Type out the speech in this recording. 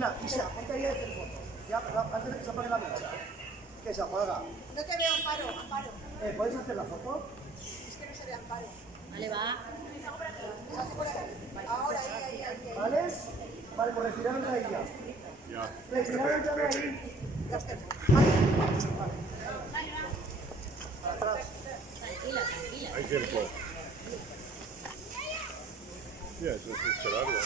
Tranquila, Isa, ponte ahí a hacer foto. Ya, antes de que se apague la mecha. Que se apaga. No te veo, Amparo, Amparo. ¿Puedes hacer la foto? Es que no se ve Amparo. Vale, va. Ahora, ahí. ¿Vale? Vale, pues retiraron de ahí ya. Ya. Retiraron ya de ahí. Ya está. Para atrás. Tranquila, tranquila. Hay tiempo. Ya, eso es esperarlo.